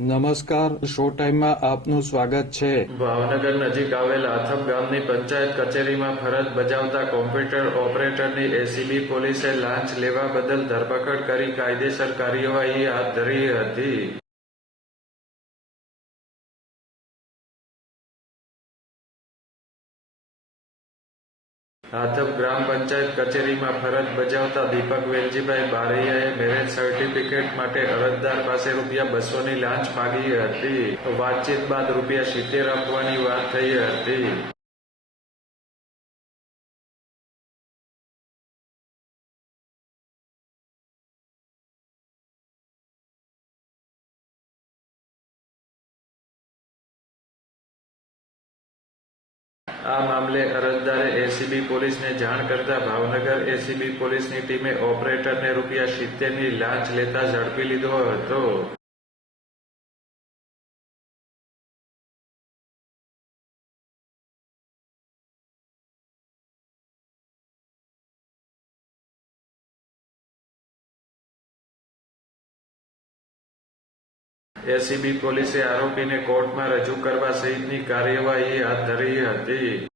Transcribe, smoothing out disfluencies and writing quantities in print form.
નમસ્કાર, શો ટાઈમમાં આપનું સ્વાગત છે. ભાવનગર નજીક આવેલ આથપ ગામની પંચાયત કચેરીમાં ફરજ બજાવતા કોમ્પ્યુટર ઓપરેટરની એસીબી પોલીસે લાંચ લેવા બદલ ધરપકડ કરી કાયદેસર કાર્યવાહી હાથ ધરી હતી. આથપ ગ્રામ પંચાયત કચેરીમાં ફરજ બજાવતા દીપક વેલજીભાઈ બારૈયાએ મેરેજ સર્ટિફિકેટ માટે અરજદાર પાસે ₹200ની લાંચ માંગી હતી. વાતચીત બાદ ₹70 આપવાની વાત થઈ હતી. આ મામલે અરજદારે એસીબી પોલીસને જાણ કરતા ભાવનગર એસીબી પોલીસની ટીમે ઓપરેટરને ₹70ની લાંચ લેતા ઝડપી લીધો હતો. એસીબી પોલીસે આરોપીને કોર્ટમાં રજૂ કરવા સહિતની કાર્યવાહી હાથ ધરી હતી.